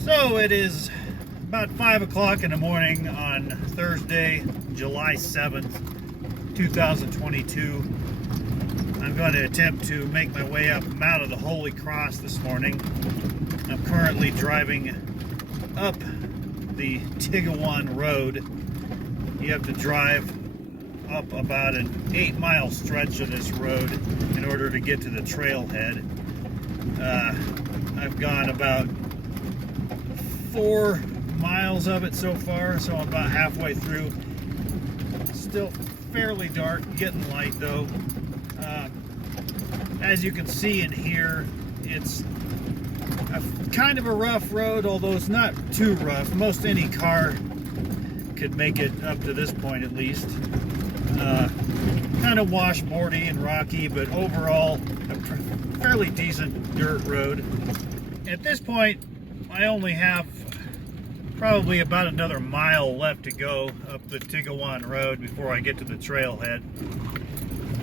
So it is about 5 o'clock in the morning on Thursday, July 7th, 2022. I'm going to attempt to make my way up Mount of the Holy Cross this morning. I'm currently driving up the Tigiwon Road. You have to drive up about an 8-mile stretch of this road in order to get to the trailhead. I've gone about 4 miles of it so far, so I'm about halfway through. Still fairly dark, getting light though. As you can see in here, it's kind of a rough road, although it's not too rough. Most any car could make it up to this point at least. Kind of washboardy and rocky, but overall a fairly decent dirt road. At this point, I only have probably about another mile left to go up the Tigiwon Road before I get to the trailhead.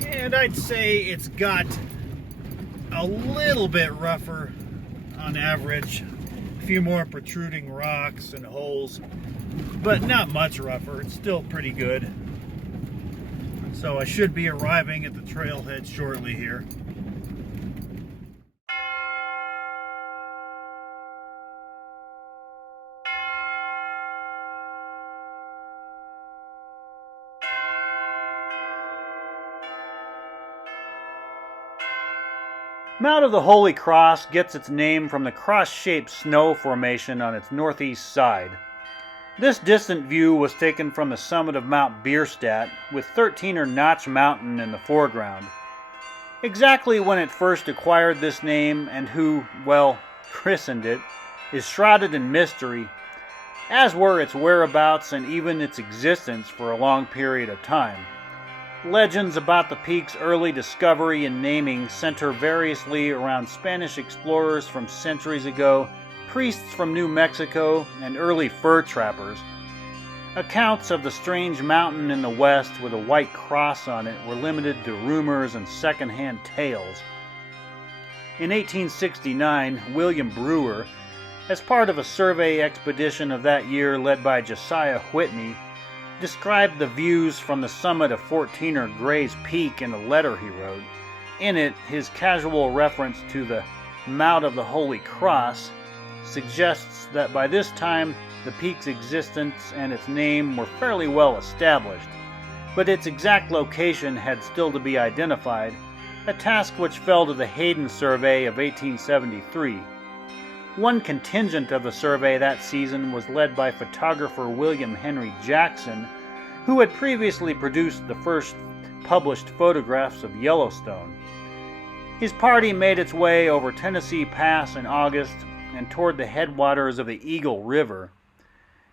And I'd say it's got a little bit rougher on average. A few more protruding rocks and holes, but not much rougher. It's still pretty good. So I should be arriving at the trailhead shortly here. Mount of the Holy Cross gets its name from the cross-shaped snow formation on its northeast side. This distant view was taken from the summit of Mount Bierstadt, with 13er Notch Mountain in the foreground. Exactly when it first acquired this name and who, well, christened it, is shrouded in mystery, as were its whereabouts and even its existence for a long period of time. Legends about the peak's early discovery and naming center variously around Spanish explorers from centuries ago, priests from New Mexico, and early fur trappers. Accounts of the strange mountain in the west with a white cross on it were limited to rumors and second-hand tales. In 1869, William Brewer, as part of a survey expedition of that year led by Josiah Whitney, described the views from the summit of 14er Gray's Peak in a letter he wrote. In it, his casual reference to the Mount of the Holy Cross suggests that by this time the peak's existence and its name were fairly well established, but its exact location had still to be identified, a task which fell to the Hayden Survey of 1873. One contingent of the survey that season was led by photographer William Henry Jackson, who had previously produced the first published photographs of Yellowstone. His party made its way over Tennessee Pass in August and toward the headwaters of the Eagle River.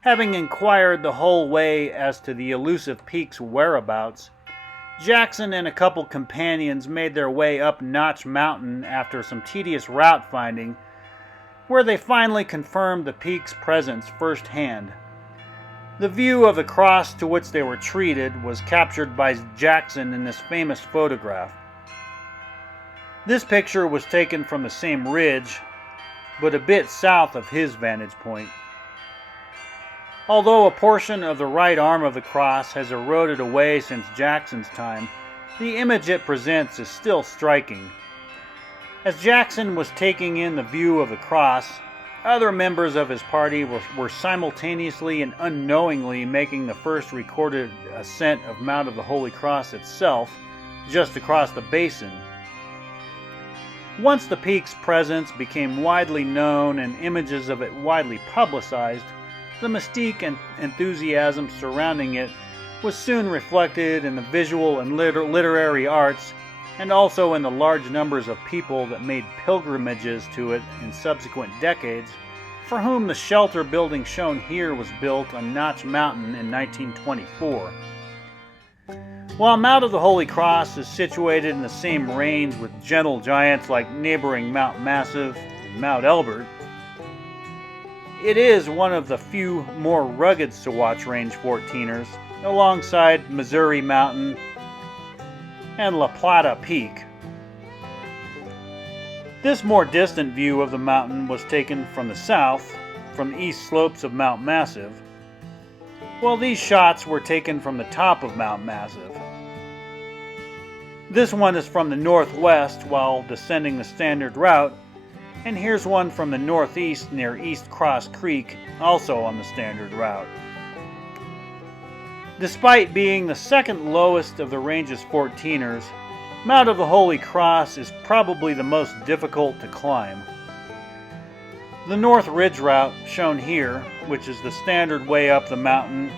Having inquired the whole way as to the elusive peak's whereabouts, Jackson and a couple companions made their way up Notch Mountain after some tedious route finding, where they finally confirmed the peak's presence firsthand. The view of the cross to which they were treated was captured by Jackson in this famous photograph. This picture was taken from the same ridge, but a bit south of his vantage point. Although a portion of the right arm of the cross has eroded away since Jackson's time, the image it presents is still striking. As Jackson was taking in the view of the cross, other members of his party were simultaneously and unknowingly making the first recorded ascent of Mount of the Holy Cross itself, just across the basin. Once the peak's presence became widely known and images of it widely publicized, the mystique and enthusiasm surrounding it was soon reflected in the visual and literary arts, and also in the large numbers of people that made pilgrimages to it in subsequent decades, for whom the shelter building shown here was built on Notch Mountain in 1924. While Mount of the Holy Cross is situated in the same range with gentle giants like neighboring Mount Massive and Mount Elbert, it is one of the few more rugged Sawatch Range 14ers, alongside Missouri Mountain and La Plata Peak. This more distant view of the mountain was taken from the south, from the east slopes of Mount Massive. Well, these shots were taken from the top of Mount Massive. This one is from the northwest while descending the standard route, and here's one from the northeast near East Cross Creek, also on the standard route. Despite being the second lowest of the range's 14ers, Mount of the Holy Cross is probably the most difficult to climb. The North Ridge route, shown here, which is the standard way up the mountain,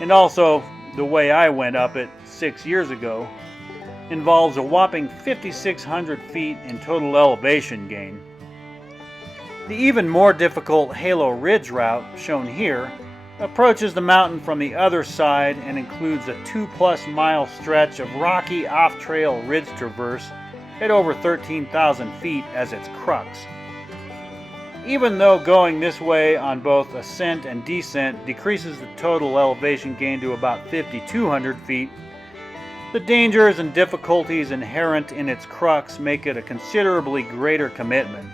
and also the way I went up it 6 years ago, involves a whopping 5,600 feet in total elevation gain. The even more difficult Halo Ridge route, shown here, approaches the mountain from the other side and includes a 2+ mile stretch of rocky off-trail ridge traverse at over 13,000 feet as its crux. Even though going this way on both ascent and descent decreases the total elevation gain to about 5,200 feet, the dangers and difficulties inherent in its crux make it a considerably greater commitment.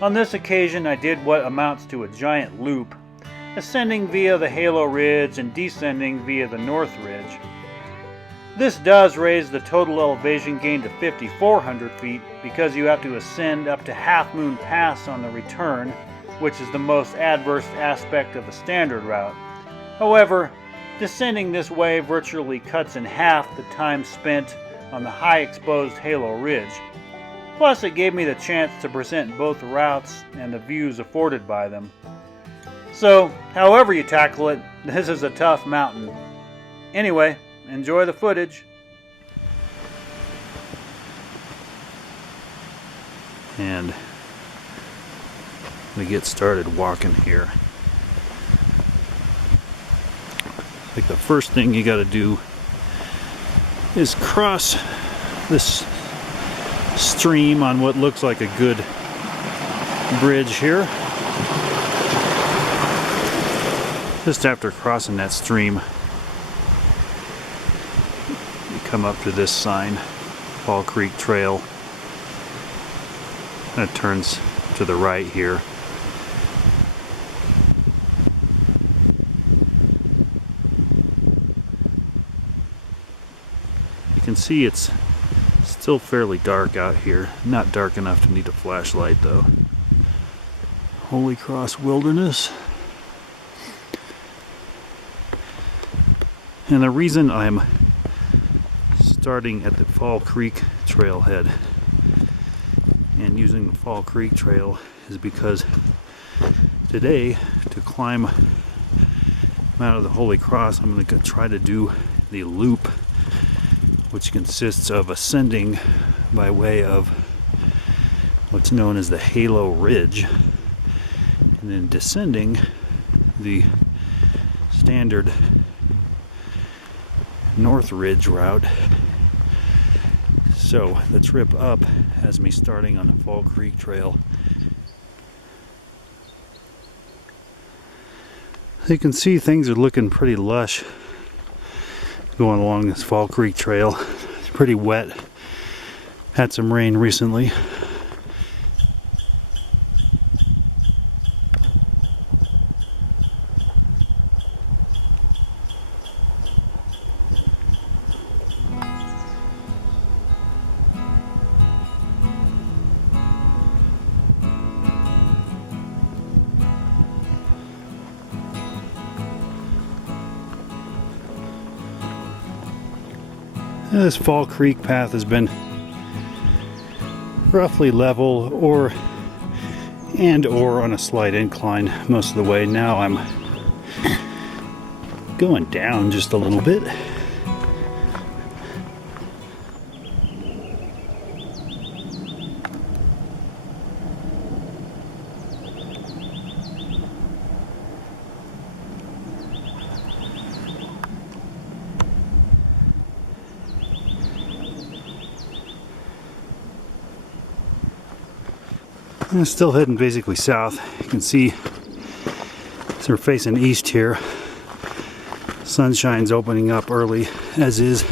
On this occasion I did what amounts to a giant loop, ascending via the Halo Ridge and descending via the North Ridge. This does raise the total elevation gain to 5,400 feet because you have to ascend up to Half Moon Pass on the return, which is the most adverse aspect of the standard route. However, descending this way virtually cuts in half the time spent on the high exposed Halo Ridge. Plus it gave me the chance to present both routes and the views afforded by them. So, however you tackle it, this is a tough mountain. Anyway, enjoy the footage. And we get started walking here. Like the first thing you gotta do is cross this stream on what looks like a good bridge here. Just after crossing that stream, you come up to this sign, Fall Creek Trail, and it turns to the right here. You can see it's still fairly dark out here, not dark enough to need a flashlight though. Holy Cross Wilderness. And the reason I'm starting at the Fall Creek trailhead and using the Fall Creek Trail is because today, to climb Mount of the Holy Cross, I'm going to try to do the loop, which consists of ascending by way of what's known as the Halo Ridge, and then descending the standard North Ridge route. So the trip up has me starting on the Fall Creek Trail. So you can see things are looking pretty lush going along this Fall Creek Trail. It's pretty wet. Had some rain recently. This Fall Creek path has been roughly level or on a slight incline most of the way. Now I'm going down just a little bit. I'm still heading basically south. You can see so we're facing east here. Sunshine's opening up early, as is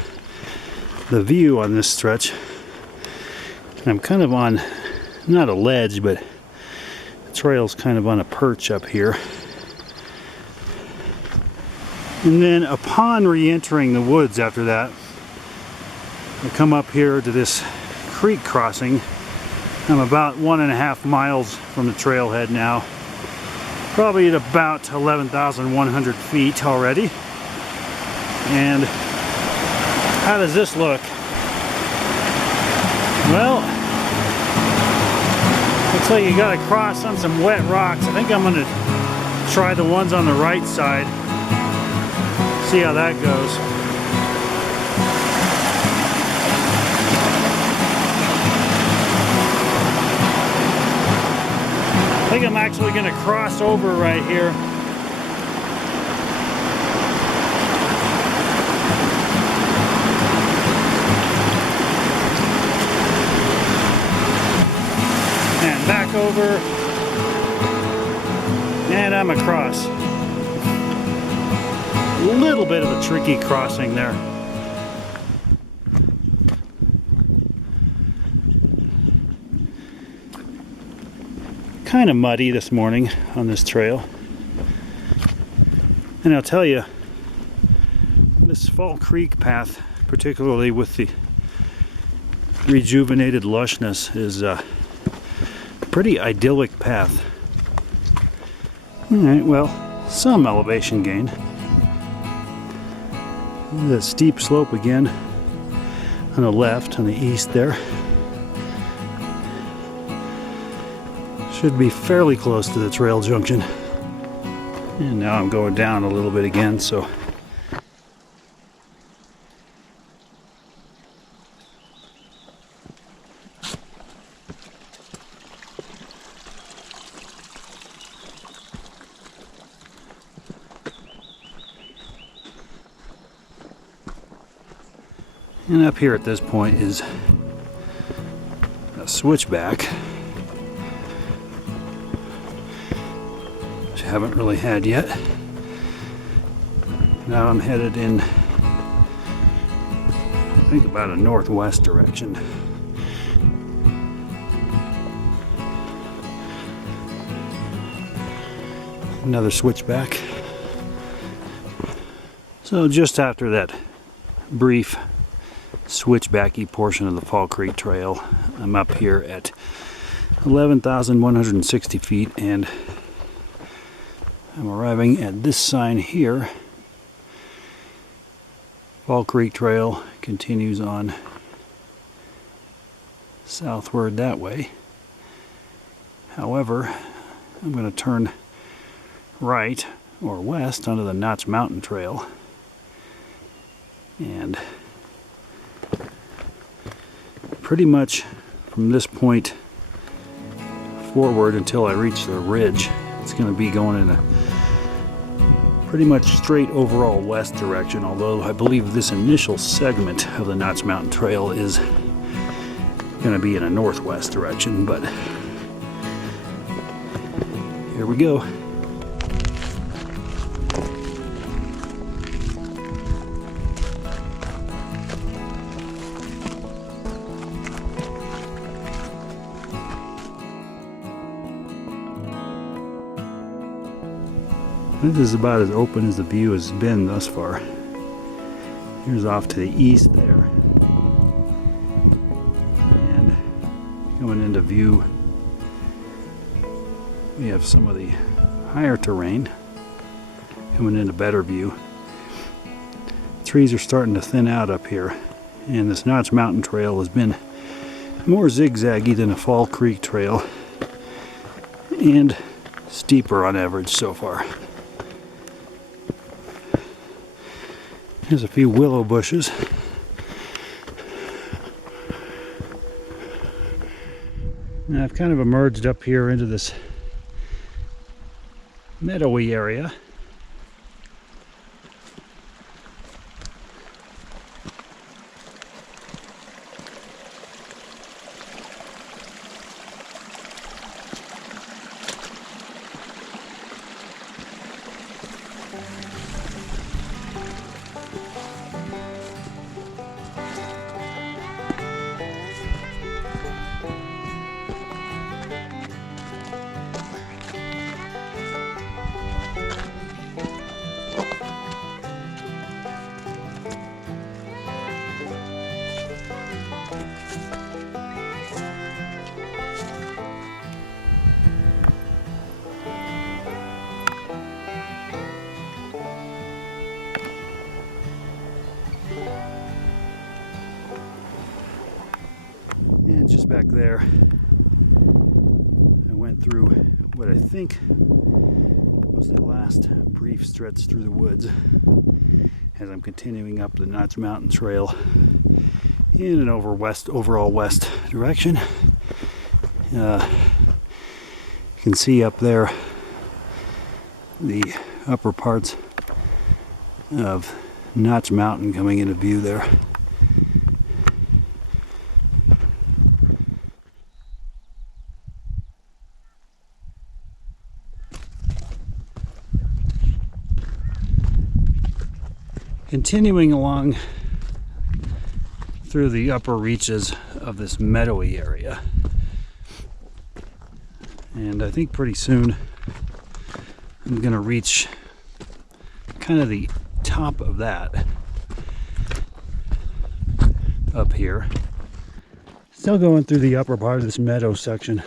the view on this stretch. And I'm kind of on, not a ledge, but trail's kind of on a perch up here. And then upon re-entering the woods after that, I come up here to this creek crossing. I'm about 1.5 miles from the trailhead now. Probably at about 11,100 feet already. And how does this look? Well, looks like you gotta cross on some wet rocks. I think I'm gonna try the ones on the right side. See how that goes. I think I'm actually going to cross over right here. And back over. And I'm across. A little bit of a tricky crossing there. Kind of muddy this morning on this trail. And I'll tell you, this Fall Creek path, particularly with the rejuvenated lushness, is a pretty idyllic path. Alright, well, some elevation gain. The steep slope again on the left, on the east there. Should be fairly close to the trail junction. And now I'm going down a little bit again, so and up here at this point is a switchback, which I haven't really had yet. Now I'm headed in, I think, about a northwest direction. Another switchback. So just after that brief switchbacky portion of the Fall Creek Trail, I'm up here at 11,160 feet, and I'm arriving at this sign here. Fall Creek Trail continues on southward that way. However, I'm going to turn right or west onto the Notch Mountain Trail, and pretty much from this point forward until I reach the ridge, it's going to be going in a pretty much straight overall west direction, although I believe this initial segment of the Notch Mountain Trail is going to be in a northwest direction, but here we go. This is about as open as the view has been thus far. Here's off to the east there. And coming into view, we have some of the higher terrain coming into better view. Trees are starting to thin out up here, and this Notch Mountain Trail has been more zigzaggy than a Fall Creek Trail, and steeper on average so far. There's a few willow bushes. And I've kind of emerged up here into this meadowy area. And just back there, I went through what I think was the last brief stretch through the woods as I'm continuing up the Notch Mountain Trail in an overall west direction. You can see up there the upper parts of Notch Mountain coming into view there. Continuing along through the upper reaches of this meadowy area, and I think pretty soon I'm gonna reach kind of the top of that up here. Still going through the upper part of this meadow section.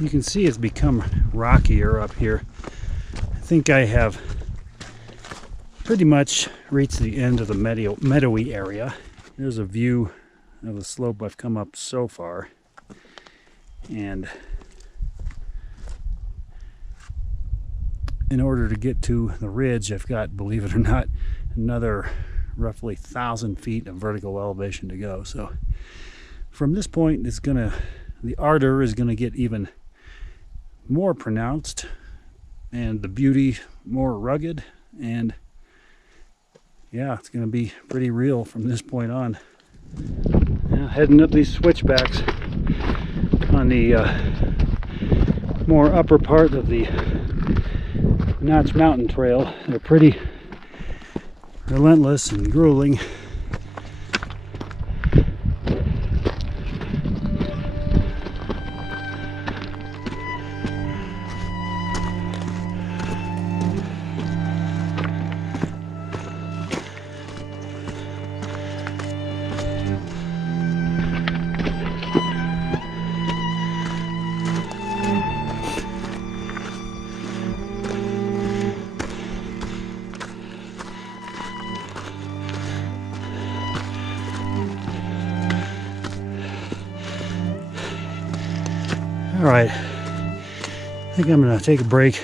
You can see it's become rockier up here. I think I have pretty much reached the end of the meadowy area. There's a view of the slope I've come up so far. And in order to get to the ridge, I've got, believe it or not, another roughly 1,000 feet of vertical elevation to go. So from this point, the ardor is gonna get even more pronounced and the beauty more rugged, and yeah, it's going to be pretty real from this point on. Now heading up these switchbacks on the more upper part of the Notch Mountain Trail. They're pretty relentless and grueling. All right, I think I'm gonna take a break,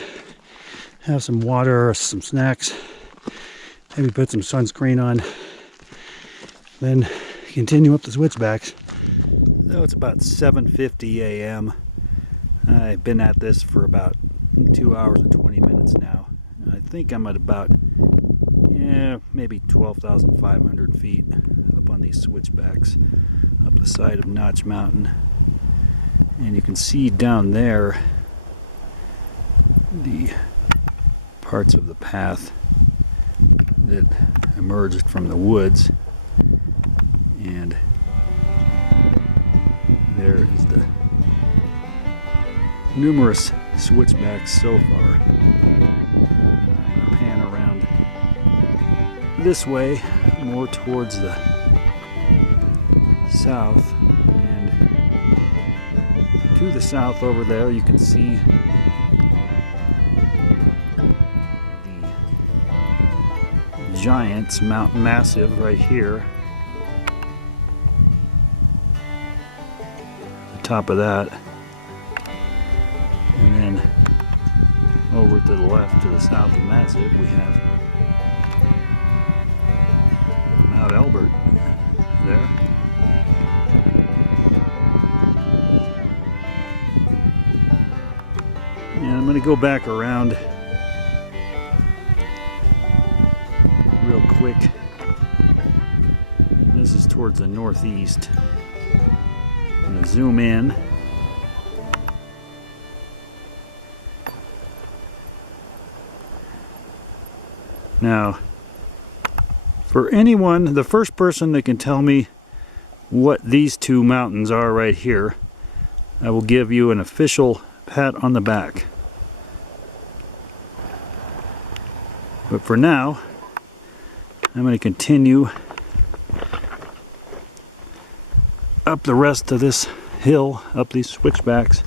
have some water or some snacks, maybe put some sunscreen on, then continue up the switchbacks. So it's about 7:50 a.m. I've been at this for about 2 hours and 20 minutes now. I think I'm at about, maybe 12,500 feet up on these switchbacks up the side of Notch Mountain. And you can see down there the parts of the path that emerged from the woods, and there is the numerous switchbacks so far. I'm going to pan around this way more towards the south, and to the south over there you can see the Giants, Mount Massive, right here. The top of that. And then over to the left, to the south of Massive, we have Mount Elbert there. And I'm going to go back around real quick. This is towards the northeast. I'm going to zoom in. Now, for anyone, the first person that can tell me what these two mountains are right here, I will give you an official pat on the back. But for now, I'm going to continue up the rest of this hill, up these switchbacks.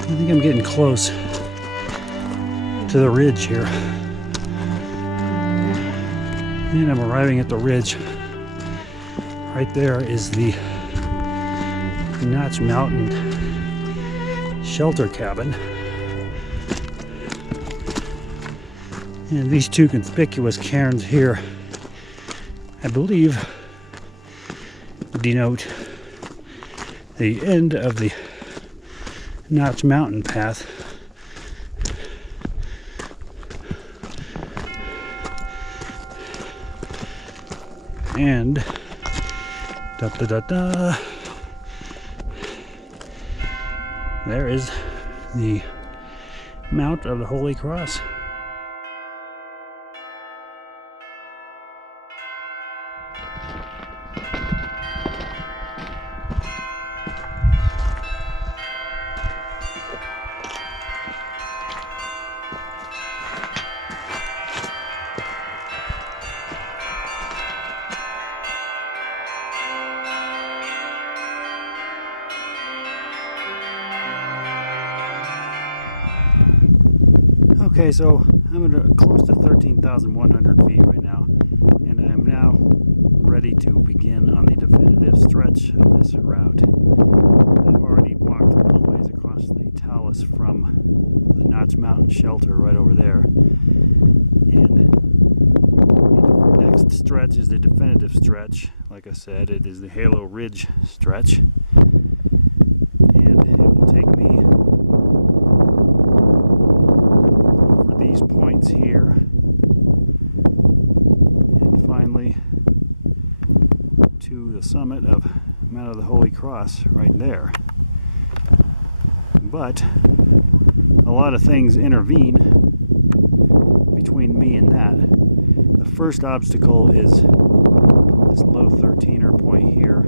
I think I'm getting close to the ridge here. And I'm arriving at the ridge. Right there is the Notch Mountain shelter cabin. And these two conspicuous cairns here, I believe, denote the end of the Notch Mountain path. And da da da da, there is the Mount of the Holy Cross. Okay, so I'm at close to 13,100 feet right now, and I am now ready to begin on the definitive stretch of this route. I've already walked a little ways across the talus from the Notch Mountain shelter right over there, and the next stretch is the definitive stretch. Like I said, it is the Halo Ridge stretch, and it will take me these points here, and finally to the summit of Mount of the Holy Cross right there. But a lot of things intervene between me and that. The first obstacle is this low 13er point here,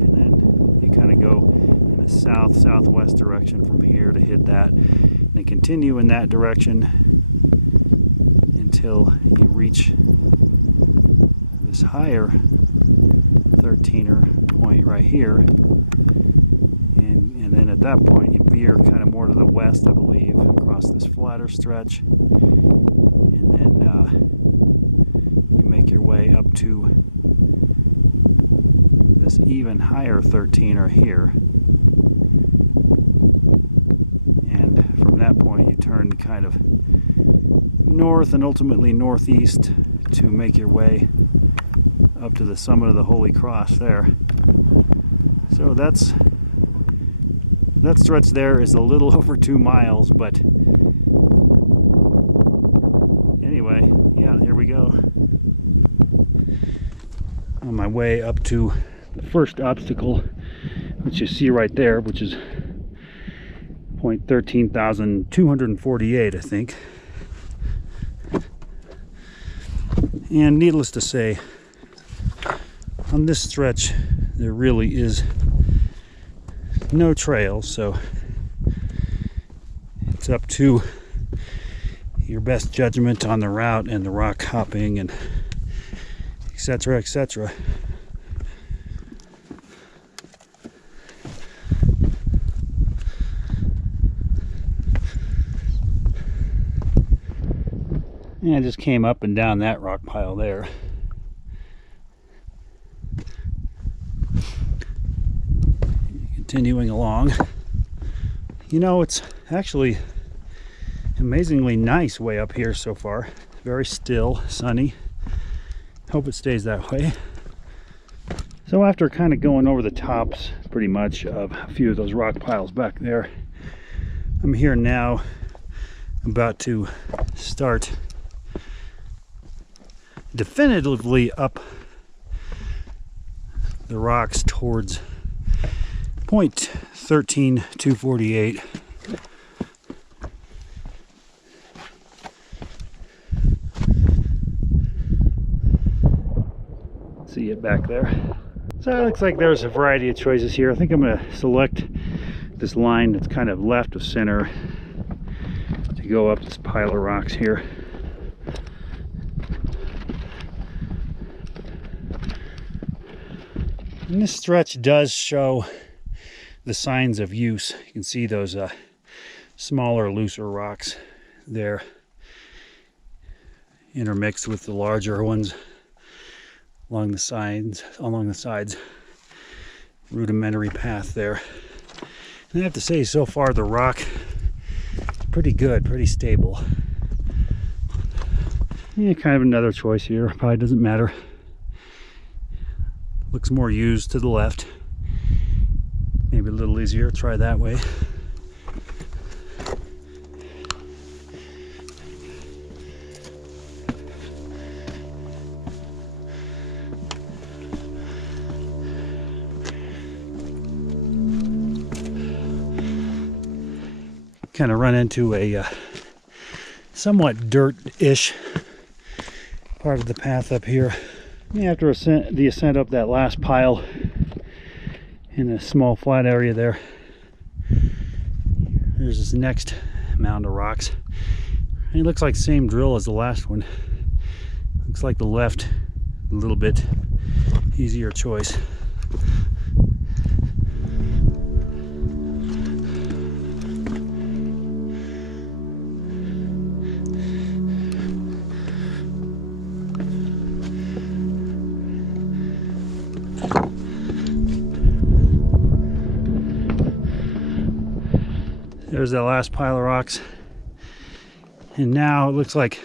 and then you kind of go the south-southwest direction from here to hit that, and then continue in that direction until you reach this higher 13er point right here, and then at that point you veer kind of more to the west, I believe, across this flatter stretch, and then you make your way up to this even higher 13er here. From that point you turn kind of north and ultimately northeast to make your way up to the summit of the Holy Cross there. So that stretch there is a little over 2 miles, but anyway, yeah, here we go. On my way up to the first obstacle, which you see right there, which is point 13,248, I think. And needless to say, on this stretch there really is no trail, so it's up to your best judgment on the route and the rock hopping and etc., etc. And I just came up and down that rock pile there. You can continuing along. You know, it's actually amazingly nice way up here so far. Very still, sunny. Hope it stays that way. So after kind of going over the tops pretty much of a few of those rock piles back there, I'm here now about to start definitively up the rocks towards point 13,248. See it back there. So it looks like there's a variety of choices here. I think I'm going to select this line that's kind of left of center to go up this pile of rocks here. And this stretch does show the signs of use. You can see those smaller, looser rocks there intermixed with the larger ones along the sides. Rudimentary path there. And I have to say, so far the rock is pretty good, pretty stable. Yeah, kind of another choice here. Probably doesn't matter. Looks more used to the left. Maybe a little easier. Try that way. Kind of run into a somewhat dirt-ish part of the path up here. After the ascent up that last pile in a small flat area there, there's this next mound of rocks. And it looks like the same drill as the last one. Looks like the left a little bit easier choice. There's that last pile of rocks, and now it looks like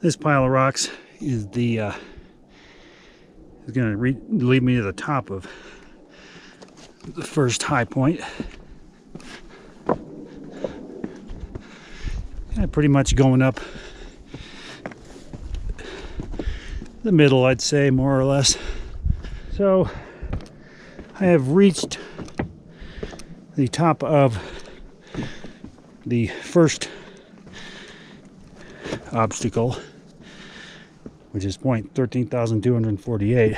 this pile of rocks is the is going to lead me to the top of the first high point. Kind of pretty much going up the middle, I'd say, more or less. So I have reached the top of the first obstacle, which is point 13,248.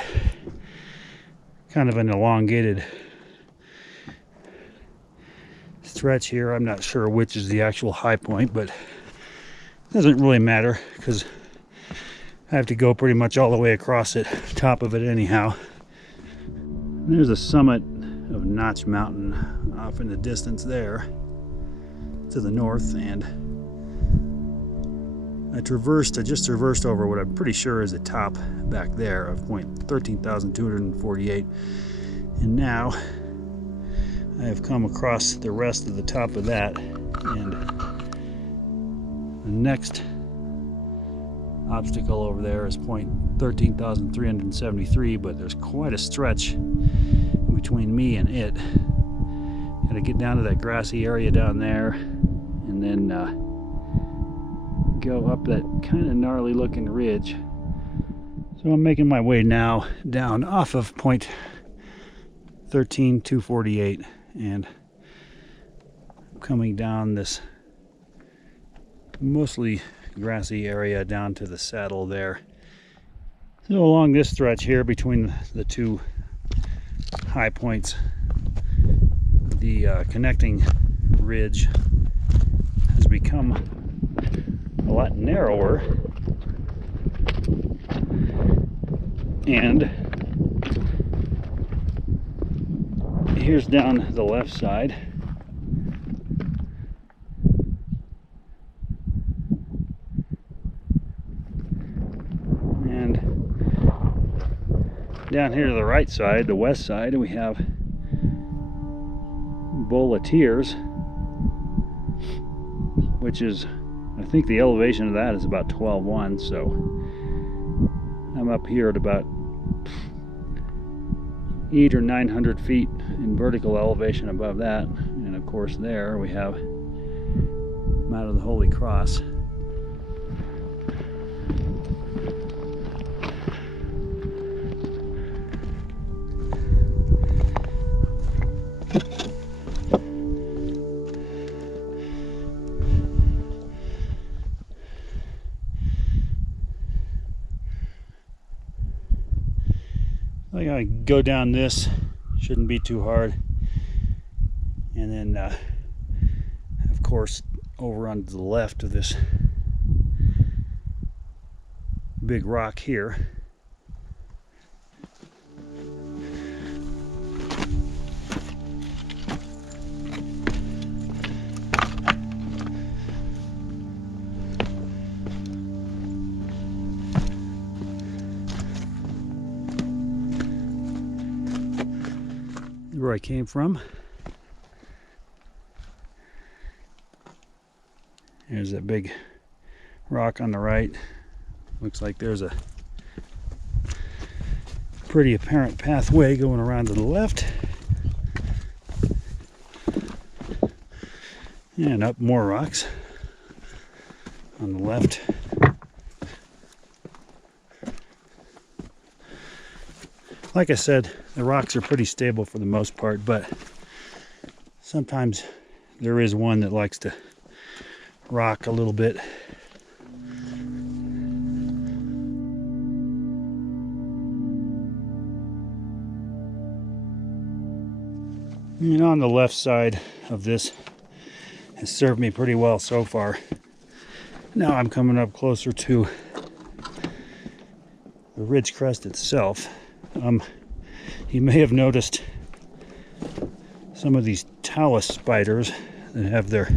Kind of an elongated stretch here. I'm not sure which is the actual high point, but it doesn't really matter because I have to go pretty much all the way across it, top of it anyhow. And there's the summit of Notch Mountain off in the distance there to the north, and I just traversed over what I'm pretty sure is the top back there of point 13,248, and now I have come across the rest of the top of that, and the next obstacle over there is point 13,373, but there's quite a stretch between me and it. Gotta get down to that grassy area down there, and then go up that kind of gnarly looking ridge. So I'm making my way now down off of point 13,248, and I'm coming down this mostly grassy area down to the saddle there. So along this stretch here between the two high points, the connecting ridge has become a lot narrower, and here's down the left side. And down here to the right side, the west side, we have Bowl of Tears, which is, I think the elevation of that is about 12.1, so I'm up here at about 800 or 900 feet in vertical elevation above that. And of course there we have Mount of the Holy Cross. I gotta go down this, shouldn't be too hard, and then of course over on the left of this big rock here, where I came from. There's that big rock on the right. Looks like there's a pretty apparent pathway going around to the left. And up more rocks on the left. Like I said, the rocks are pretty stable for the most part, but sometimes there is one that likes to rock a little bit. And on the left side of this has served me pretty well so far. Now I'm coming up closer to the ridge crest itself. You may have noticed some of these talus spiders that have their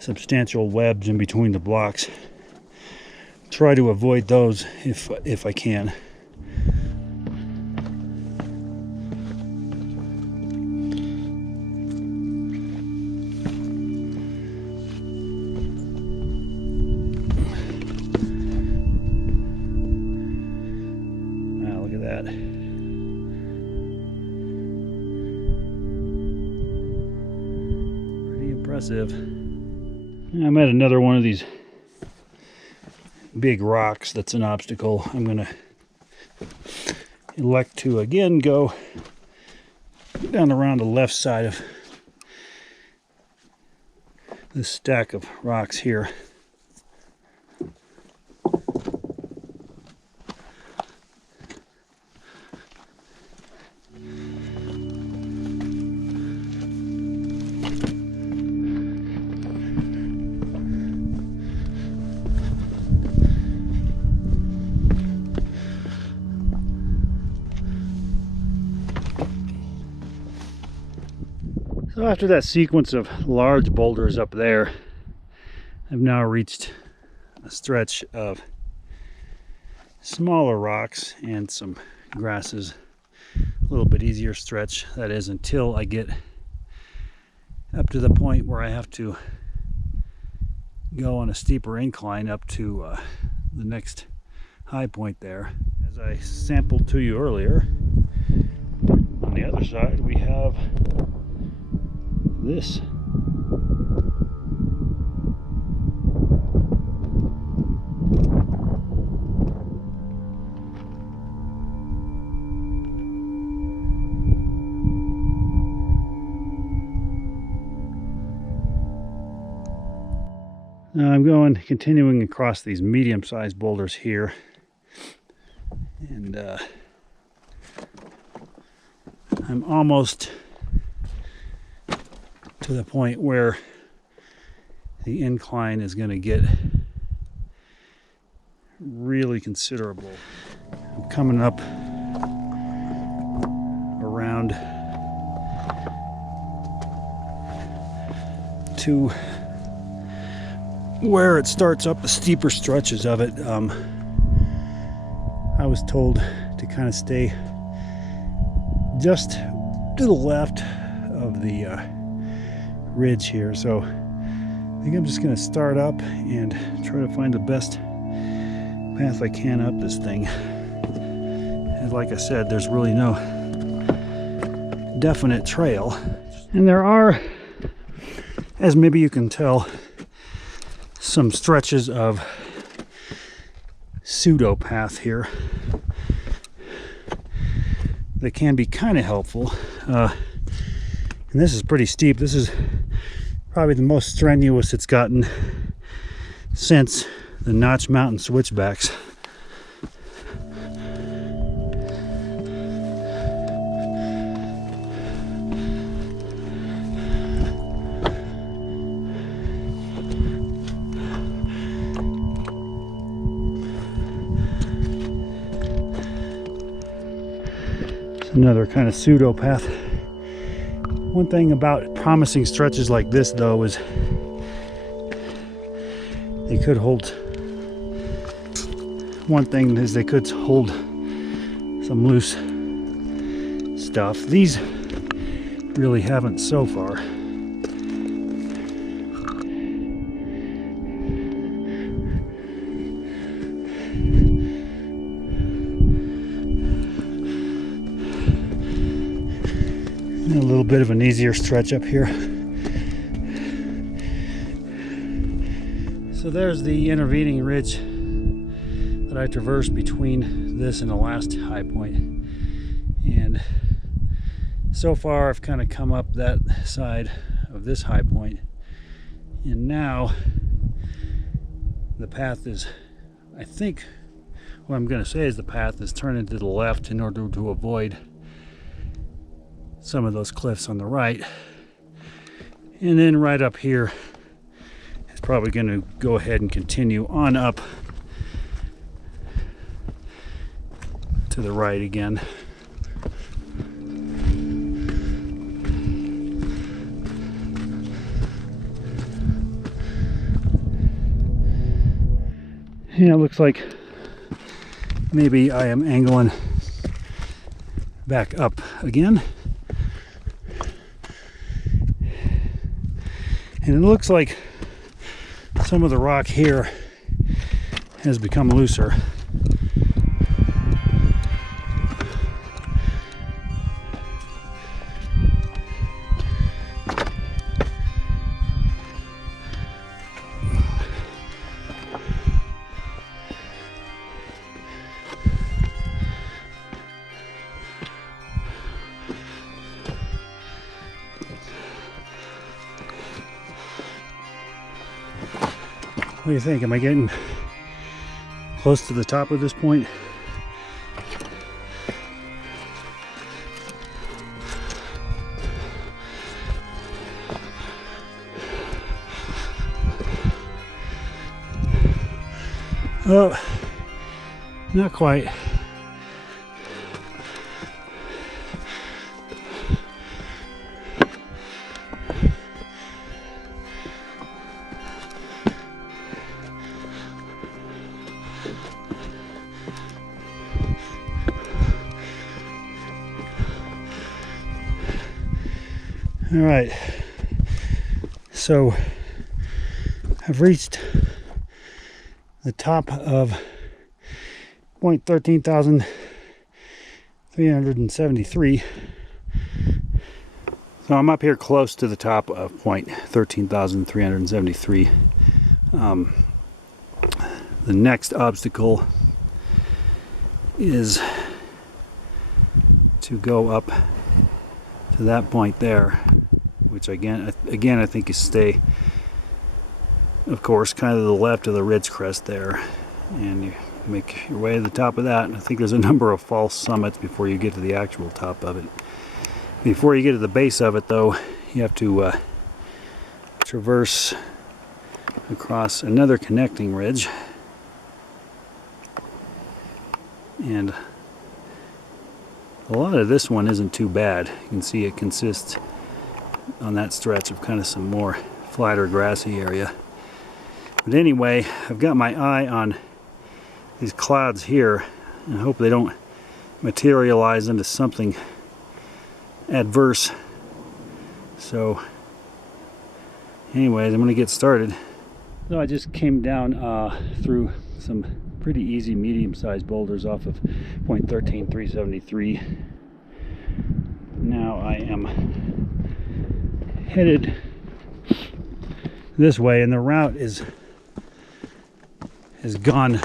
substantial webs in between the blocks. Try to avoid those if I can. Look at that. Pretty impressive. I'm at another one of these big rocks that's an obstacle. I'm going to elect to again go down around the left side of this stack of rocks here. So after that sequence of large boulders up there, I've now reached a stretch of smaller rocks and some grasses. A little bit easier stretch, that is, until I get up to the point where I have to go on a steeper incline up to the next high point there. As I sampled to you earlier, on the other side we have this. Now I'm continuing across these medium-sized boulders here, and I'm almost to the point where the incline is going to get really considerable. I'm coming up around to where it starts up the steeper stretches of it. I was told to kind of stay just to the left of the ridge here. So I think I'm just going to start up and try to find the best path I can up this thing. And like I said, there's really no definite trail. And there are, as maybe you can tell, some stretches of pseudo path here that can be kind of helpful. And this is pretty steep. This is probably the most strenuous it's gotten since the Notch Mountain switchbacks. Another kind of pseudo path. One thing about promising stretches like this, though, is they could hold. One thing is they could hold some loose stuff. These really haven't so far. A little bit of an easier stretch up here. So there's the intervening ridge that I traversed between this and the last high point. And so far I've kind of come up that side of this high point. And now the path is, I think what I'm going to say is the path is turning to the left in order to avoid some of those cliffs on the right. And then right up here it's probably going to go ahead and continue on up to the right again. And it looks like maybe I am angling back up again. And it looks like some of the rock here has become looser. What do you think? Am I getting close to the top of this point? Oh, not quite. All right, so I've reached the top of point 13,373. So I'm up here close to the top of point 13,373. The next obstacle is to go up to that point there, which again I think is stay, of course, kind of to the left of the ridge crest there, and you make your way to the top of that. And I think there's a number of false summits before you get to the actual top of it. Before you get to the base of it, though, you have to traverse across another connecting ridge, and a lot of this one isn't too bad. You can see it consists on that stretch of kind of some more flatter grassy area. But anyway, I've got my eye on these clouds here, and I hope they don't materialize into something adverse. So Anyways, I'm gonna get started. So I just came down through some pretty easy medium-sized boulders off of point 13,373. Now I am headed this way, and the route has gone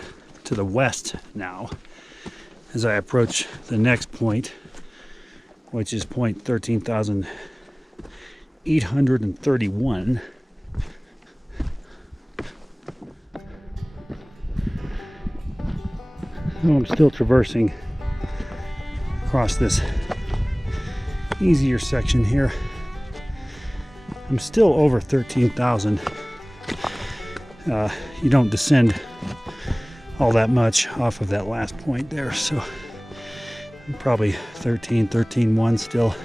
to the west now as I approach the next point, which is point 13,831. So I'm still traversing across this easier section here. I'm still over 13,000. You don't descend all that much off of that last point there, so I'm probably 13,1 still.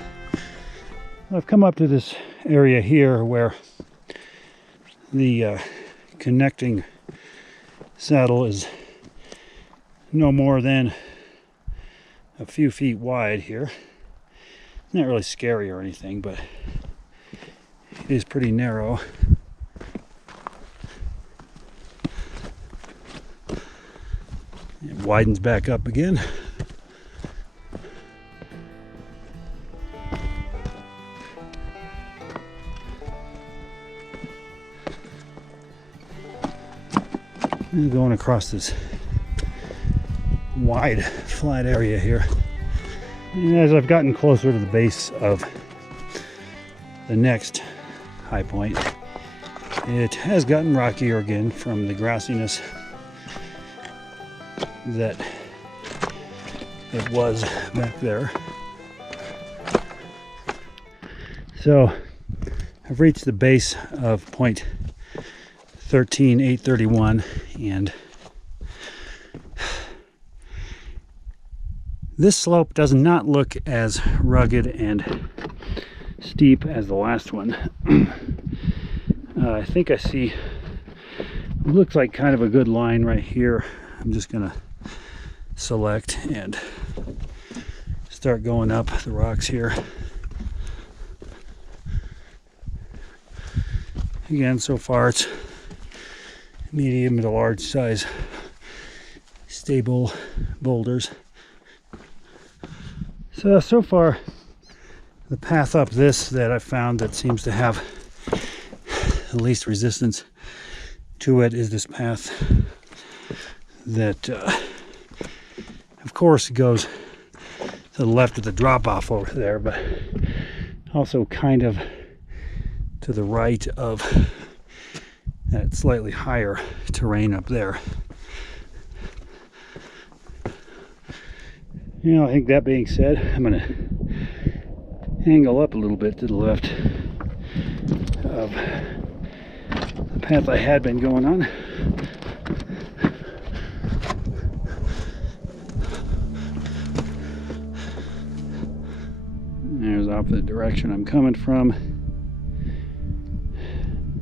I've come up to this area here where the connecting saddle is no more than a few feet wide here. Not really scary or anything, but it is pretty narrow. It widens back up again. And going across this wide flat area here. And as I've gotten closer to the base of the next high point, it has gotten rockier again from the grassiness that it was back there. So I've reached the base of point 13,831, and this slope does not look as rugged and steep as the last one. I think I see, it looks like kind of a good line right here. I'm just gonna select and start going up the rocks here. Again, so far it's medium to large size stable boulders. So far, the path up this that I found that seems to have the least resistance to it is this path that, of course, goes to the left of the drop-off over there, but also kind of to the right of that slightly higher terrain up there. You know, I think that being said, I'm going to angle up a little bit to the left of the path I had been going on. There's off the direction I'm coming from.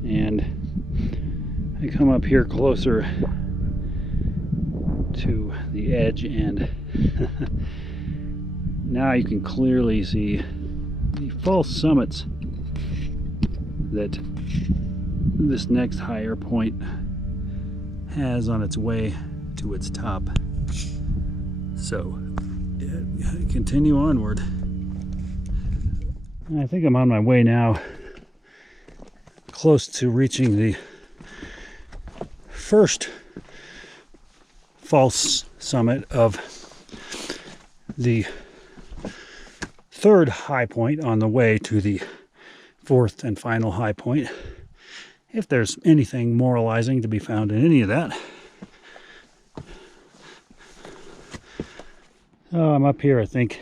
And I come up here closer to the edge, and now you can clearly see the false summits that this next higher point has on its way to its top. So continue onward. I think I'm on my way now, close to reaching the first false summit of the third high point on the way to the fourth and final high point, if there's anything moralizing to be found in any of that. So I'm up here, I think,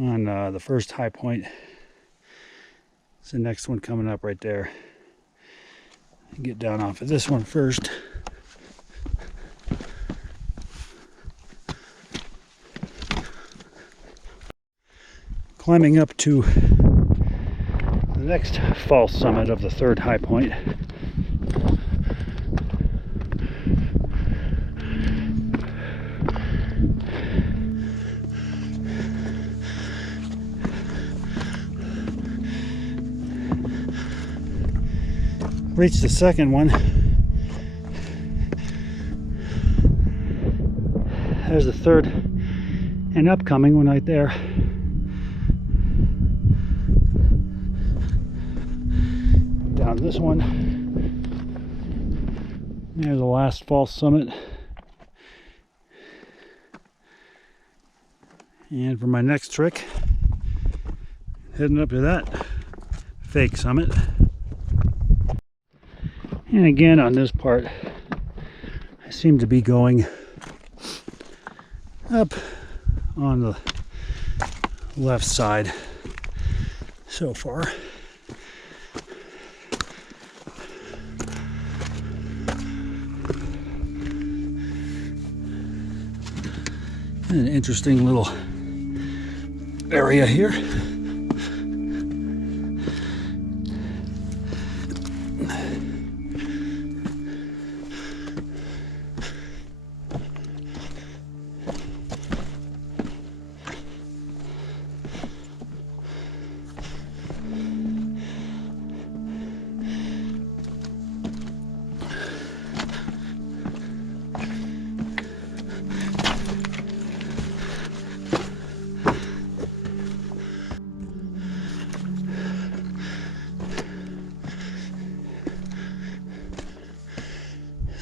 on the first high point. It's the next one coming up right there. Get down off of this one first. Climbing up to the next false summit of the third high point. reached the second one. There's the third and upcoming one right there. Down this one. There's the last false summit. And for my next trick, heading up to that fake summit. And again on this part, I seem to be going up on the left side so far. An interesting little area here.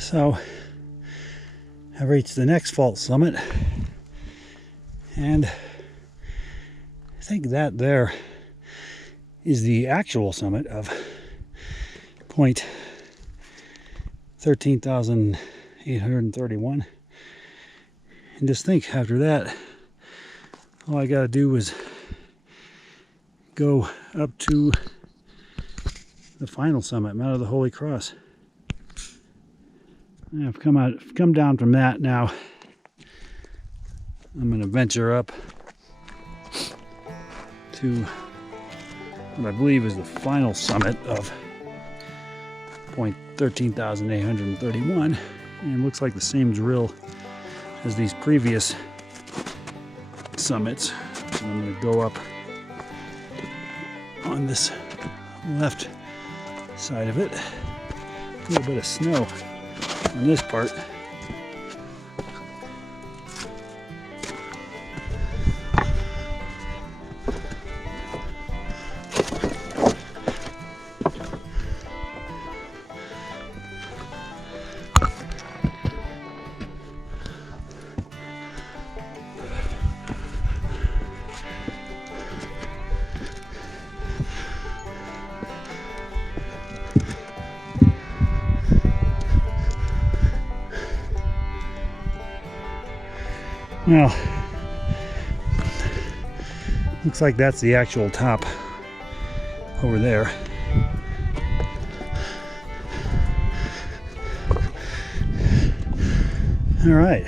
So I've reached the next false summit, and I think that there is the actual summit of point 13,831. And just think, after that, all I got to do is go up to the final summit, Mount of the Holy Cross. I've come down from that. Now I'm going to venture up to what I believe is the final summit of point 13,831, and it looks like the same drill as these previous summits. So I'm going to go up on this left side of it. A little bit of snow on this part. Well, looks like that's the actual top over there. All right,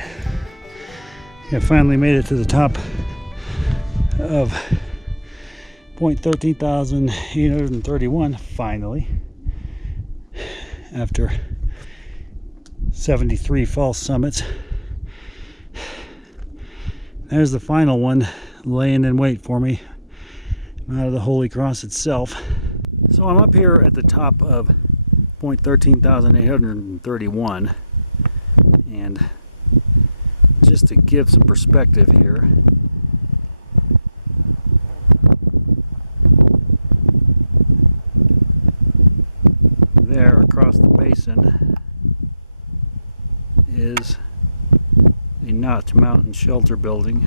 I finally made it to the top of point 13,831 finally, after 73 false summits. There's the final one laying in wait for me, out of the Holy Cross itself. So I'm up here at the top of point 13,831, and just to give some perspective here, there across the basin is the Notch Mountain Shelter Building.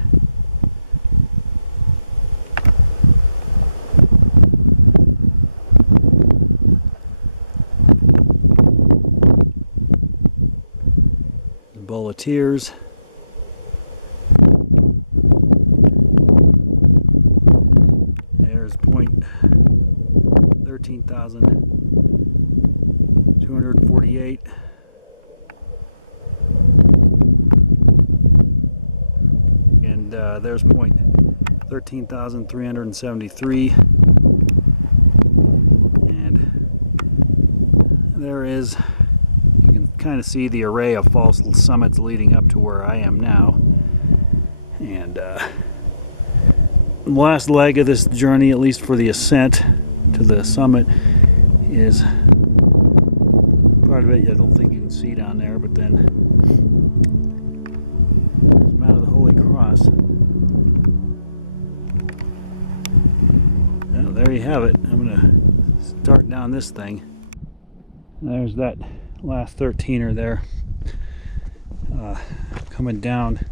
The Bowl of Tears. There's point 13,248. There's point 13,373, and there is, you can kind of see the array of false summits leading up to where I am now. And the last leg of this journey, at least for the ascent to the summit, is part of it I don't think you can see down there, but then there's Mount of the Holy Cross. Well, there you have it. I'm gonna start down this thing. There's that last 13er there, coming down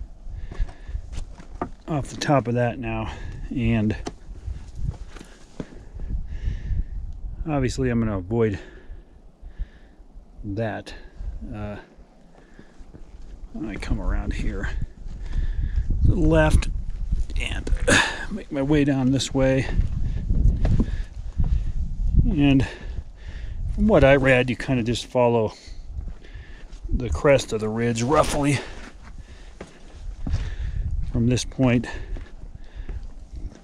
off the top of that now, and obviously I'm going to avoid that. I come around here to the left and make my way down this way, and from what I read, you kind of just follow the crest of the ridge roughly from this point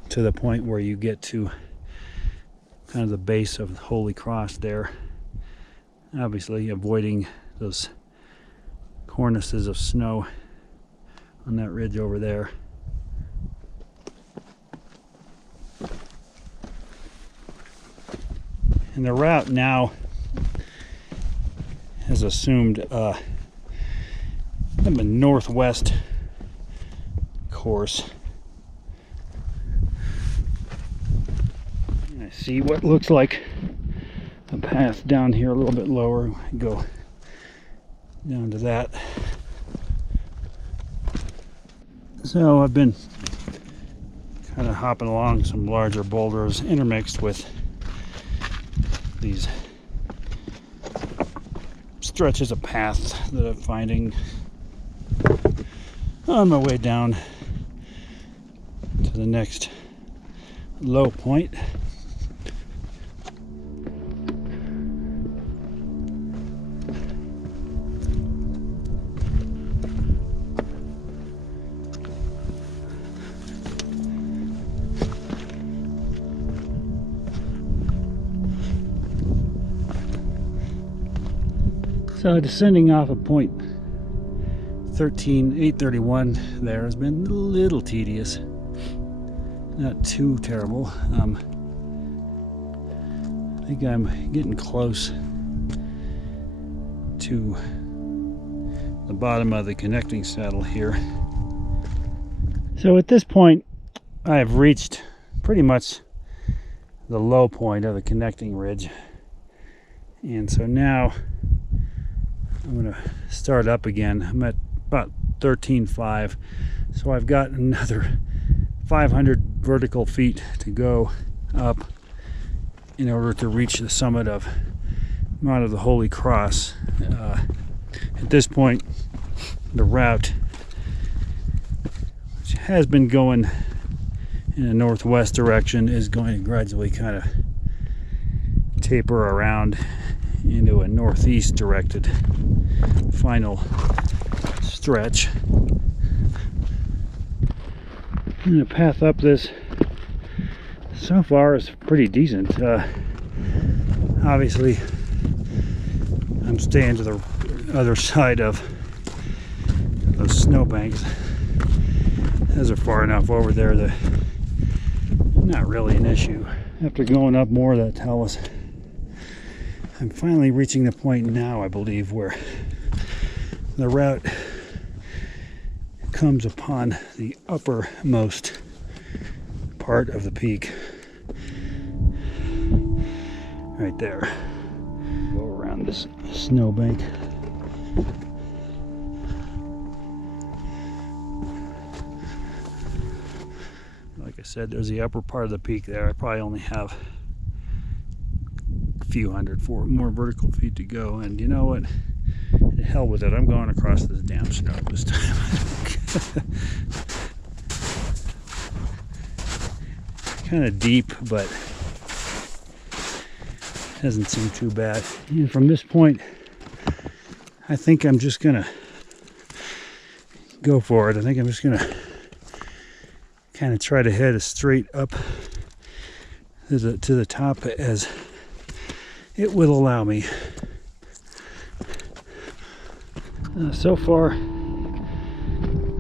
to the point where you get to kind of the base of the Holy Cross there. Obviously avoiding those cornices of snow on that ridge over there. And the route now has assumed a northwest course. And I see what looks like a path down here a little bit lower. Go down to that. So I've been kind of hopping along some larger boulders intermixed with these stretches of path that I'm finding on my way down to the next low point. So descending off of point 831 there has been a little tedious, not too terrible. I think I'm getting close to the bottom of the connecting saddle here. So at this point I've reached pretty much the low point of the connecting ridge, and so now I'm going to start up again. I'm at about 13.5, so I've got another 500 vertical feet to go up in order to reach the summit of Mount of the Holy Cross. At this point, the route, which has been going in a northwest direction, is going to gradually kind of taper around into a northeast directed final stretch. And the path up this so far is pretty decent. Obviously I'm staying to the other side of those snowbanks. Those are far enough over there that not really an issue. After going up more of that talus, I'm finally reaching the point now, I believe, where the route comes upon the uppermost part of the peak. Right there. Go around this snowbank. Like I said, there's the upper part of the peak there. I probably only have few hundred more vertical feet to go, and you know what, the hell with it, I'm going across this damn snow this time. Kind of deep, but doesn't seem too bad. And from this point I think I'm just gonna go for it. I think I'm just gonna kind of try to head as straight up to the top as it will allow me. So far,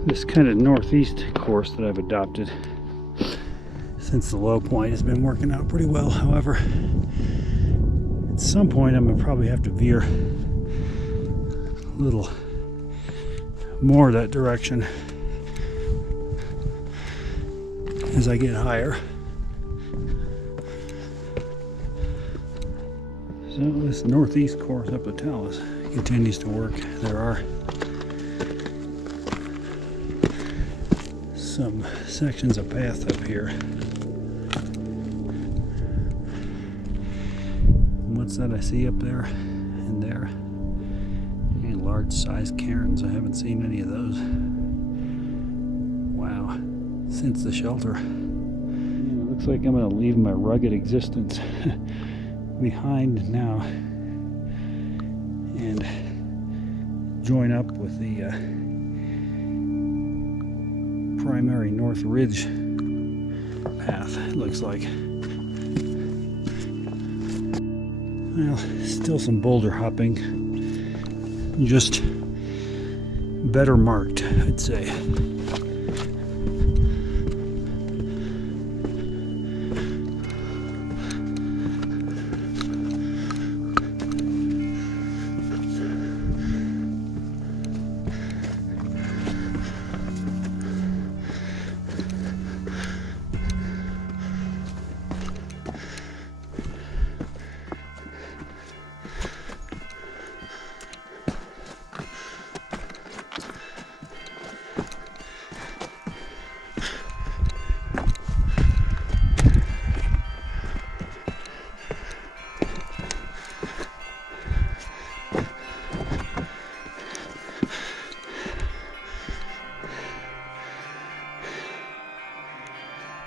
this kind of northeast course that I've adopted since the low point has been working out pretty well. However, at some point I'm gonna probably have to veer little more that direction as I get higher. So this northeast course up the talus continues to work. There are some sections of path up here. What's that I see up there and there? Any large sized cairns? I haven't seen any of those. Wow, since the shelter. Yeah, it looks like I'm going to leave my rugged existence behind now and join up with the primary North Ridge path, it looks like. Well, still some boulder hopping, just better marked, I'd say.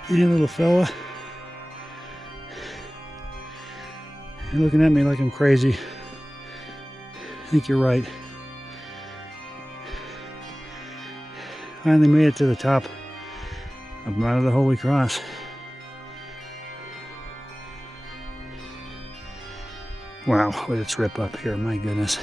Hey, little fella. You're looking at me like I'm crazy. I think you're right. Finally made it to the top of Mount of the Holy Cross. Wow, what a trip up here, my goodness.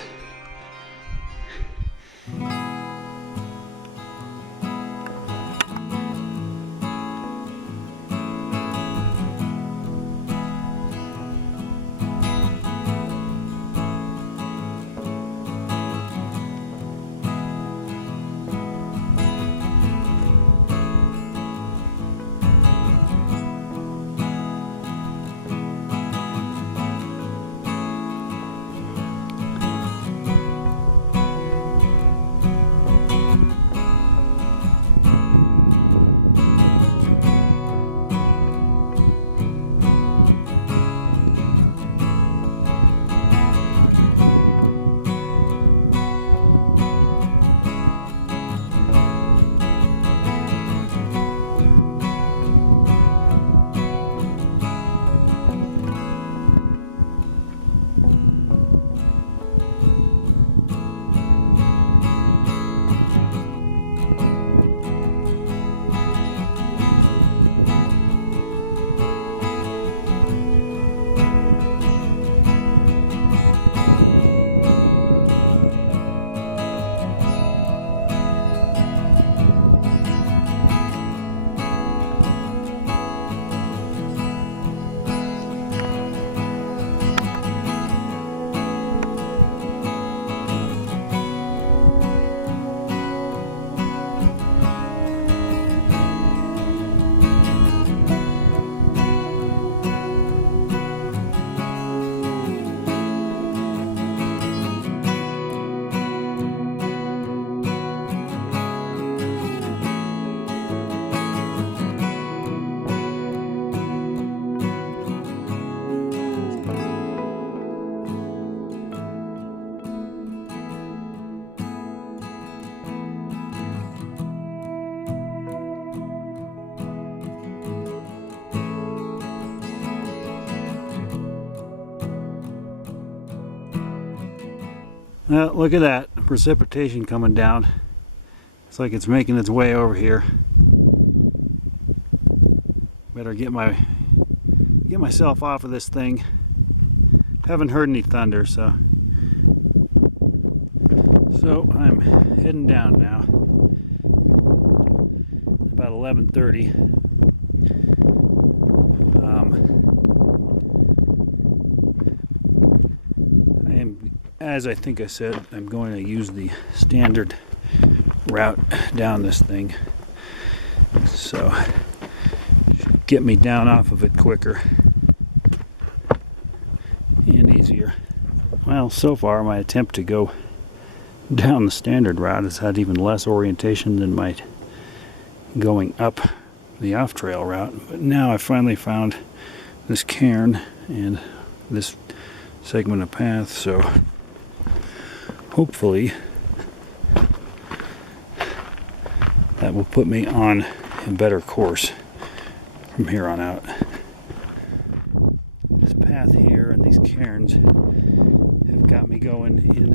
Well, look at that precipitation coming down. It's like it's making its way over here. Better get myself off of this thing. Haven't heard any thunder, so I'm heading down now. It's about 11:30. I am as I think I said, I'm going to use the standard route down this thing. So, should get me down off of it quicker and easier. Well, so far my attempt to go down the standard route has had even less orientation than my going up the off-trail route. But now I finally found this cairn and this segment of path, so hopefully that will put me on a better course from here on out. This path here and these cairns have got me going in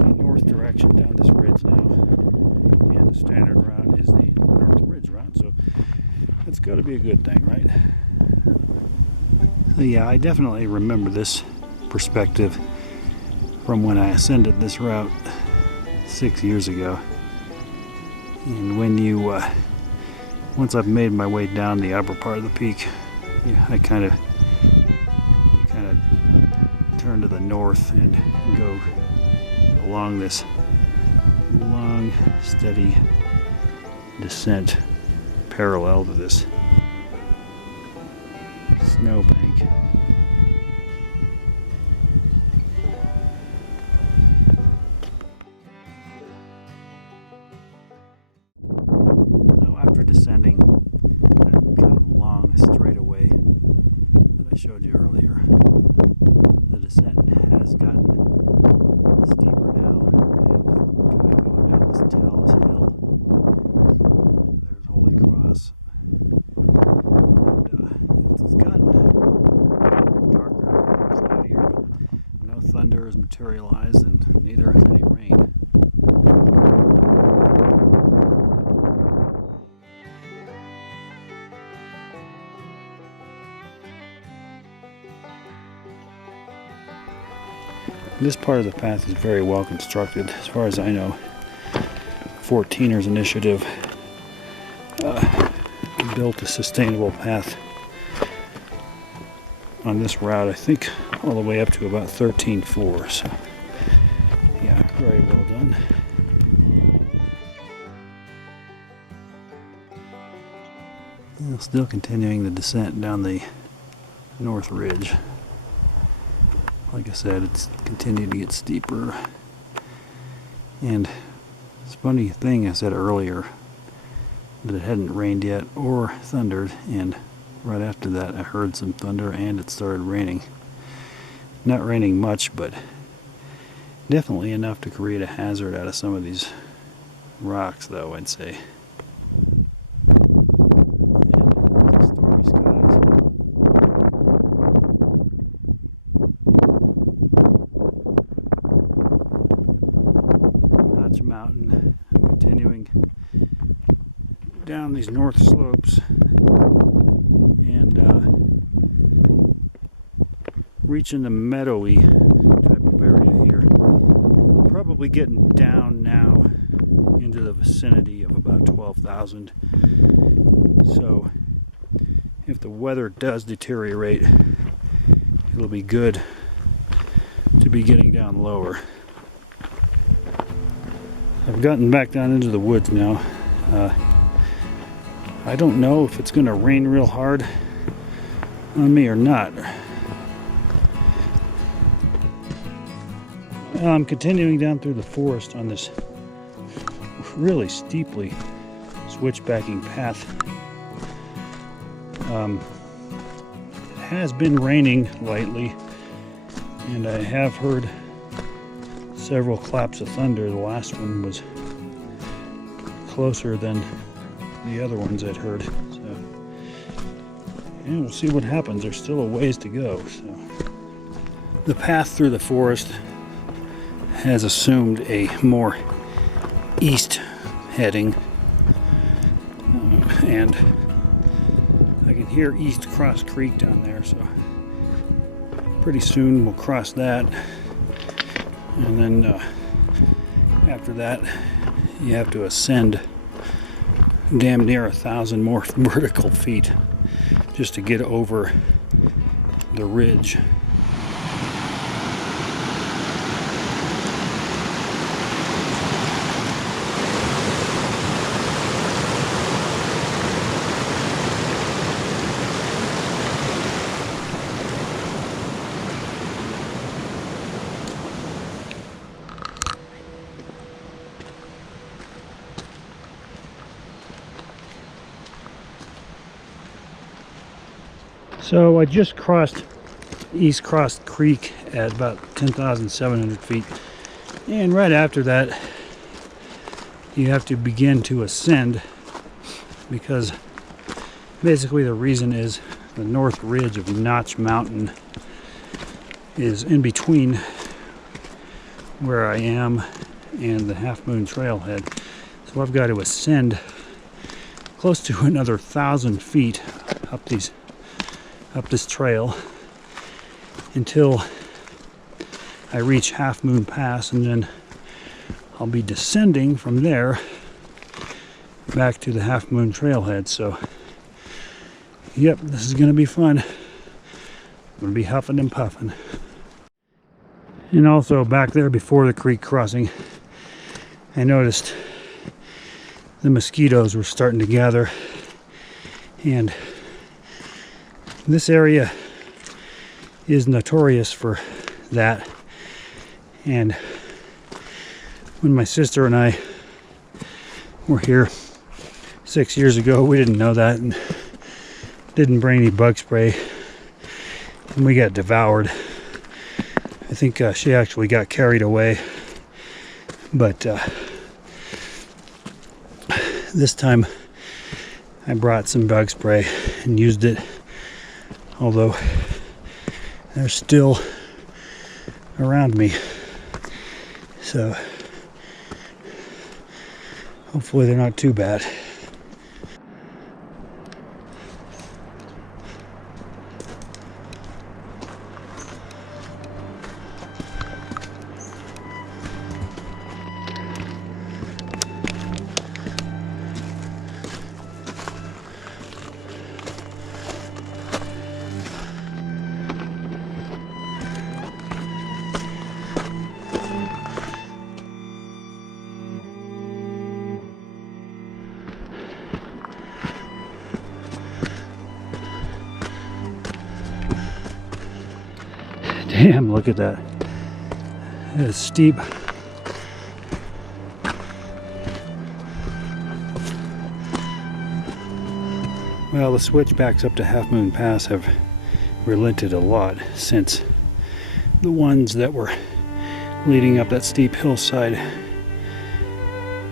a north direction down this ridge now, and the standard route is the north ridge route, so that's got to be a good thing, right? So yeah, I definitely remember this perspective from when I ascended this route 6 years ago. And when you, once I've made my way down the upper part of the peak, yeah, I kind of turn to the north and go along this long, steady descent parallel to this snowbank. Now, after descending that kind of long straightaway that I showed you earlier, the descent has gotten steeper now, and kind of going down this talus hill. There's Holy Cross. It's gotten darker and cloudier, but no thunder has materialized, and neither has any rain. This part of the path is very well constructed, as far as I know. 14ers Initiative built a sustainable path on this route, I think all the way up to about 13.4, so yeah, very well done. And still continuing the descent down the north ridge. Like I said, it's continued to get steeper, and it's a funny thing I said earlier that it hadn't rained yet or thundered, and right after that I heard some thunder and it started raining. Not raining much, but definitely enough to create a hazard out of some of these rocks, though, I'd say. And there's the stormy skies. Notch Mountain. I'm continuing down these north slopes and reaching the meadowy type of area here. Probably getting down now into the vicinity of about 12,000. So if the weather does deteriorate, it'll be good to be getting down lower. I've gotten back down into the woods now. I don't know if it's going to rain real hard on me or not. I'm continuing down through the forest on this really steeply switchbacking path. It has been raining lightly, and I have heard several claps of thunder. The last one was closer than the other ones I'd heard. So, and we'll see what happens. There's still a ways to go. So, the path through the forest has assumed a more east heading, and I can hear East Cross Creek down there, so pretty soon we'll cross that, and then after that you have to ascend damn near 1,000 more vertical feet just to get over the ridge. So I just crossed East Cross Creek at about 10,700 feet, and right after that you have to begin to ascend, because basically the reason is the north ridge of Notch Mountain is in between where I am and the Half Moon Trailhead. So I've got to ascend close to another 1,000 feet up this trail until I reach Half Moon Pass, and then I'll be descending from there back to the Half Moon Trailhead. So yep, this is gonna be fun. I'm gonna be huffing and puffing. And also back there before the creek crossing, I noticed the mosquitoes were starting to gather, and this area is notorious for that. And when my sister and I were here 6 years ago, we didn't know that and didn't bring any bug spray, and we got devoured. I think she actually got carried away, but this time I brought some bug spray and used it, although they're still around me. So hopefully they're not too bad. Damn, look at that. It's steep. Well, the switchbacks up to Half Moon Pass have relented a lot since the ones that were leading up that steep hillside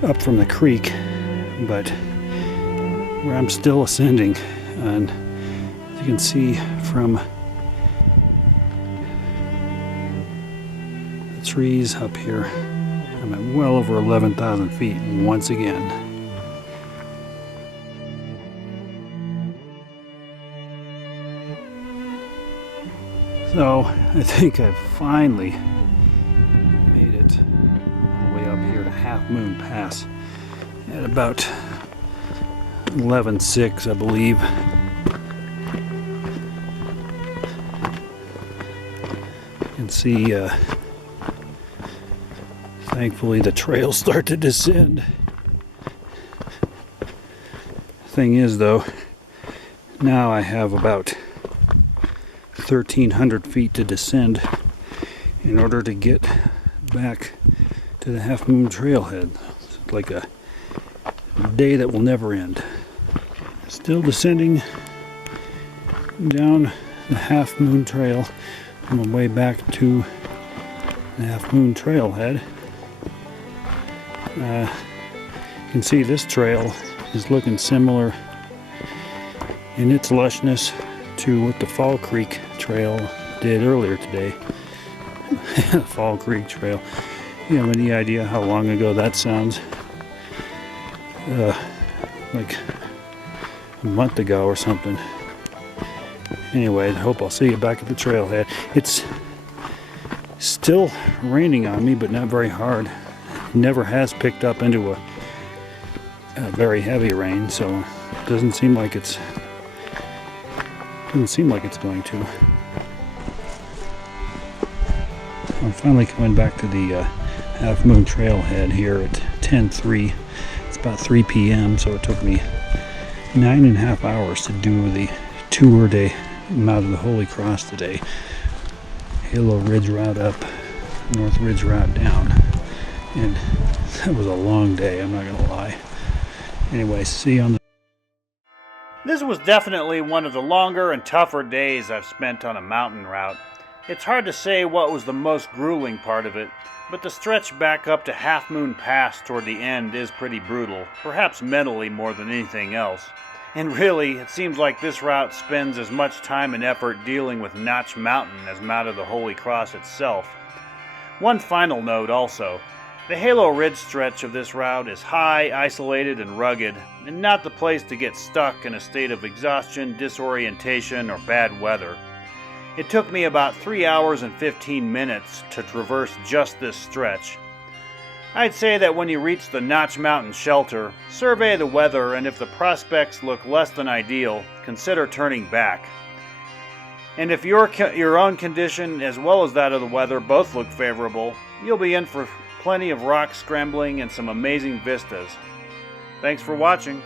up from the creek, but where I'm still ascending, and as you can see from trees up here, I'm at well over 11,000 feet once again. So I think I've finally made it all the way up here to Half Moon Pass at about 11:06, I believe. You can see thankfully the trails start to descend. Thing is though, now I have about 1,300 feet to descend in order to get back to the Half Moon Trailhead. It's like a day that will never end. Still descending down the Half Moon Trail on the way back to the Half Moon Trailhead. You can see this trail is looking similar in its lushness to what the Fall Creek Trail did earlier today. Fall Creek Trail. You have any idea how long ago that sounds? Like a month ago or something. Anyway, I hope I'll see you back at the trailhead. It's still raining on me, but not very hard. Never has picked up into a very heavy rain, so it doesn't seem like it's going to. I'm finally coming back to the Half Moon Trailhead here at 10:03. It's about 3 p.m., so it took me 9.5 hours to do the tour day out of the Holy Cross today. Halo Ridge route up, North Ridge route down. And that was a long day, I'm not gonna lie. Anyway, see you on the... This was definitely one of the longer and tougher days I've spent on a mountain route. It's hard to say what was the most grueling part of it, but the stretch back up to Half Moon Pass toward the end is pretty brutal, perhaps mentally more than anything else. And really, it seems like this route spends as much time and effort dealing with Notch Mountain as Mount of the Holy Cross itself. One final note also. The Halo Ridge stretch of this route is high, isolated, and rugged, and not the place to get stuck in a state of exhaustion, disorientation, or bad weather. It took me about 3 hours and 15 minutes to traverse just this stretch. I'd say that when you reach the Notch Mountain shelter, survey the weather, and if the prospects look less than ideal, consider turning back. And if your own condition as well as that of the weather both look favorable, you'll be in for plenty of rock scrambling and some amazing vistas. Thanks for watching.